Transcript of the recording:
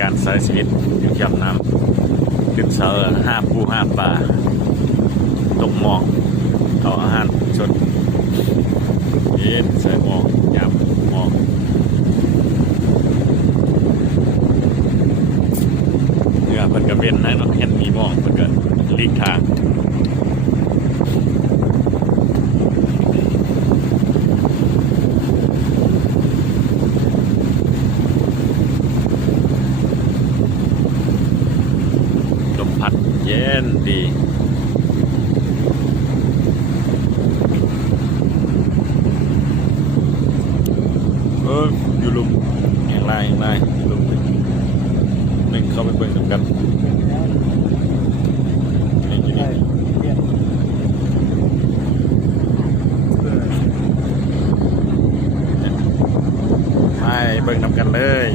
การใช้ชีวิตอยู่ที่ลำน้ำขึ้นเสาห้าปูห้าป่าตกหมอกเอาอาหารสดเย็นใส่หมอกยำหมอกเนื้อเพิ่นกระเบ็นนะเนาะเห็นมีหมอกเพิ่นก็หลีกทางลมพัดเย็นดีอยู่ลุมแห่งไรลุมหนึ่งเข้าไปเบิ่งกันนี่อยู่นี่ไปเบิ่งนำกันเลย